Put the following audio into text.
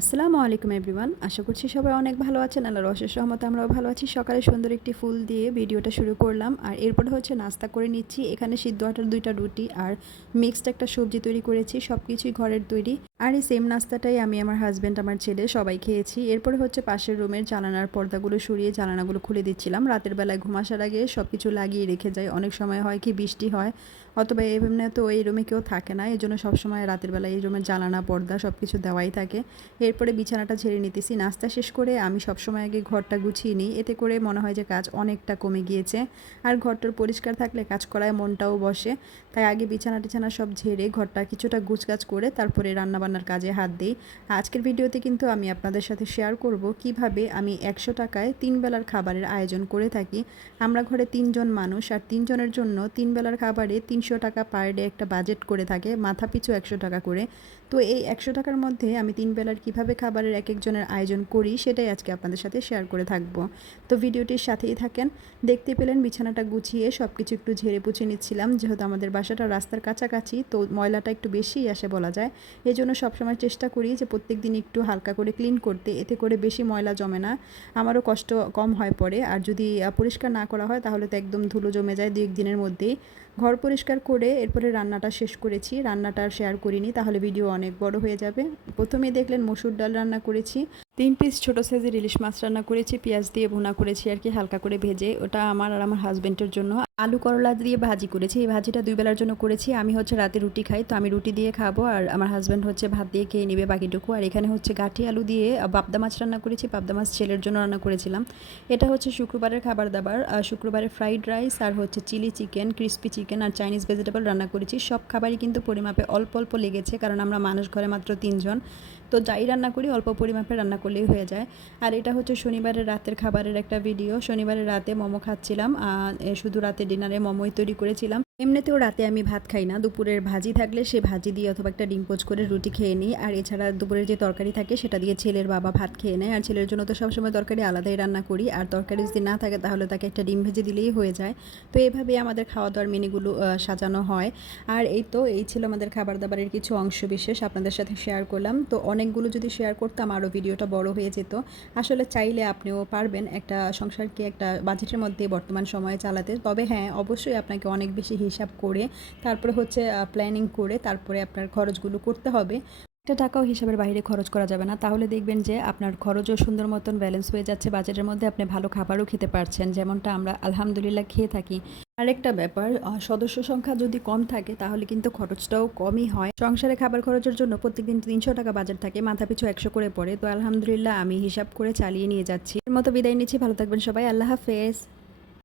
আসসালামু আলাইকুম এভরিওয়ান। আশা করছি সবাই অনেক ভালো আছেন। আল্লাহর অশেষ রহমতে আমরাও ভালো আছি। সকালে সুন্দর একটি ফুল দিয়ে ভিডিওটা শুরু করলাম। আর এরপরে হচ্ছে নাস্তা করে নিচ্ছি। এখানে সিদ্ধ আটার দুইটা রুটি আর মিক্সড একটা সবজি তৈরি করেছি। সব কিছুই ঘরের তৈরি। আর এই সেম নাস্তাটাই আমি আমার হাজব্যান্ড আমার ছেলে সবাই খেয়েছি। এরপরে হচ্ছে পাশের রুমের জানানার পর্দাগুলো সরিয়ে জানানাগুলো খুলে দিচ্ছিলাম। রাতের বেলায় ঘুমাসার আগে সব কিছু লাগিয়ে রেখে যায় অনেক সময় হয় কি বৃষ্টি হয়, অথবা এমনি তো এই রুমে কেউ থাকে না এই জন্য সবসময় রাতের বেলায় এই রুমের জানানা পর্দা সব কিছু দেওয়াই থাকে। এরপরে বিছানাটা ঝেড়ে নিতেছি। নাস্তা শেষ করে আমি সবসময় আগে ঘরটা গুছিয়ে নিই। এতে করে মনে হয় যে কাজ অনেকটা কমে গিয়েছে। আর ঘরটার পরিষ্কার থাকলে কাজ করায় মনটাও বসে। তাই আগে বিছানা টিছানা সব ঝেড়ে ঘরটা কিছুটা গুছগাছ করে তারপরে রান্নাবান্নার কাজে হাত দিই। আজকের ভিডিওতে কিন্তু আমি আপনাদের সাথে শেয়ার করব কীভাবে আমি একশো টাকায় তিন বেলার খাবারের আয়োজন করে থাকি। আমরা ঘরে তিনজন মানুষ আর তিনজনের জন্য তিন বেলার খাবারে তিনশো টাকা পার ডে একটা বাজেট করে থাকে, মাথা পিছু একশো টাকা করে। তো এই একশো টাকার মধ্যে আমি তিন বেলার কীভাবে খাবারের এক একজনের আয়োজন করি সেটাই আজকে আপনাদের সাথে শেয়ার করে থাকব। তো ভিডিওটির সাথেই থাকেন। দেখতে পেলেন বিছানাটা গুছিয়ে সব কিছু একটু ঝেড়ে পুছে নিচ্ছিলাম, যেহেতু আমাদের বাসাটা রাস্তার কাছাকাছি, তো ময়লাটা একটু বেশিই আসে বলা যায়। এই জন্য সবসময় চেষ্টা করি যে প্রত্যেক দিন একটু হালকা করে ক্লিন করতে, এতে করে বেশি ময়লা জমে না, আমারও কষ্ট কম হয় পরে। আর যদি পরিষ্কার না করা হয় তাহলে তো একদম ধুলো জমে যায় দু একদিনের মধ্যেই। ঘর পরিষ্কার করে এরপরে রান্নাটা শেষ করেছি, রান্নাটা শেয়ার করিনি, তাহলে ভিডিও অনেক বড় হয়ে যাবে। প্রথমেই দেখলেন মসুর ডাল রান্না করেছি। তিন পিস ছোটো সাইজের ইলিশ মাছ রান্না করেছি, পেঁয়াজ দিয়ে ভুনা করেছি আর কি, হালকা করে ভেজে। ওটা আমার আর আমার হাজব্যান্ডের জন্য। আলু করলা দিয়ে ভাজি করেছি। এই ভাজিটা দুই বেলার জন্য করেছি। আমি হচ্ছে রাতে রুটি খাই, তো আমি রুটি দিয়ে খাব আর আমার হাজব্যান্ড হচ্ছে ভাত দিয়ে খেয়ে নেবে বাকিটুকু। আর এখানে হচ্ছে গাঠি আলু দিয়ে পাবদা মাছ রান্না করেছি, পাবদা মাছ ছেলের জন্য রান্না করেছিলাম। এটা হচ্ছে শুক্রবারের খাবার দাবার। শুক্রবারে ফ্রাইড রাইস আর হচ্ছে চিলি চিকেন ক্রিস্পি চিকেন আর চাইনিজ ভেজিটেবল রান্না করেছি। সব খাবারই কিন্তু পরিমাপে অল্প অল্প লেগেছে, কারণ আমরা মানুষ ঘরে মাত্র তিনজন। তো যাই রান্না করি, অল্প পরিমাপে রান্না করলেই হয়ে যায়। আর এটা হচ্ছে শনিবারের রাতের খাবারের একটা ভিডিও। শনিবারের রাতে মোমো খাচ্ছিলাম শুধু রাতে ডিনারে মোমোই তৈরি করেছিলাম। এমনিতেও রাতে আমি ভাত খাই না। দুপুরের ভাজি থাকলে সে ভাজি দিয়ে অথবা একটা ডিম পোচ করে রুটি খেয়ে নিই। আর এছাড়া দুপুরের যে তরকারি থাকে সেটা দিয়ে ছেলের বাবা ভাত খেয়ে নেয়। আর ছেলের জন্য তো সবসময় তরকারি আলাদাই রান্না করি। আর তরকারি যদি না থাকে তাহলে তাকে একটা ডিম ভেজে দিলেই হয়ে যায়। তো এভাবে আমাদের খাওয়া দাওয়ার মেনুগুলো সাজানো হয়। আর এই তো, এই ছিল আমাদের খাবার দাবারের কিছু অংশ বিশেষ আপনাদের সাথে শেয়ার করলাম। তো অনেকগুলো যদি শেয়ার করতাম আরও ভিডিওটা বড় হয়ে যেত। আসলে চাইলে আপনিও পারবেন একটা সংসারকে একটা বাজেটের মধ্যে বর্তমান সময়ে চালাতে। তবে হ্যাঁ অবশ্যই আপনাকে অনেক বেশি হিসাব করে, তারপরে হচ্ছে প্ল্যানিং করে, তারপরে আপনার খরচগুলো করতে হবে। একটা টাকাও হিসাবের বাইরে খরচ করা যাবে না। তাহলে দেখবেন যে, আপনার খরচও সুন্দর মতন ব্যালেন্স হয়ে যাচ্ছে। বাজেটের মধ্যে আপনি ভালো খাবারও খেতে পারছেন। যেমনটা আমরা আলহামদুলিল্লাহ খেয়ে থাকি। আরেকটা ব্যাপার সদস্য সংখ্যা যদি কম থাকে, তাহলে কিন্তু খরচটাও কমই হয়। সংসারে খাবার খরচের জন্য প্রত্যেকদিন তিনশো টাকা বাজার থাকে, মাথা পিছু একশো করে পড়ে। তো আলহামদুলিল্লাহ, আমি হিসাব করে চালিয়ে নিয়ে যাচ্ছি। এর মতো বিদায় নিচ্ছি। ভালো থাকবেন সবাই। আল্লাহ হাফেজ।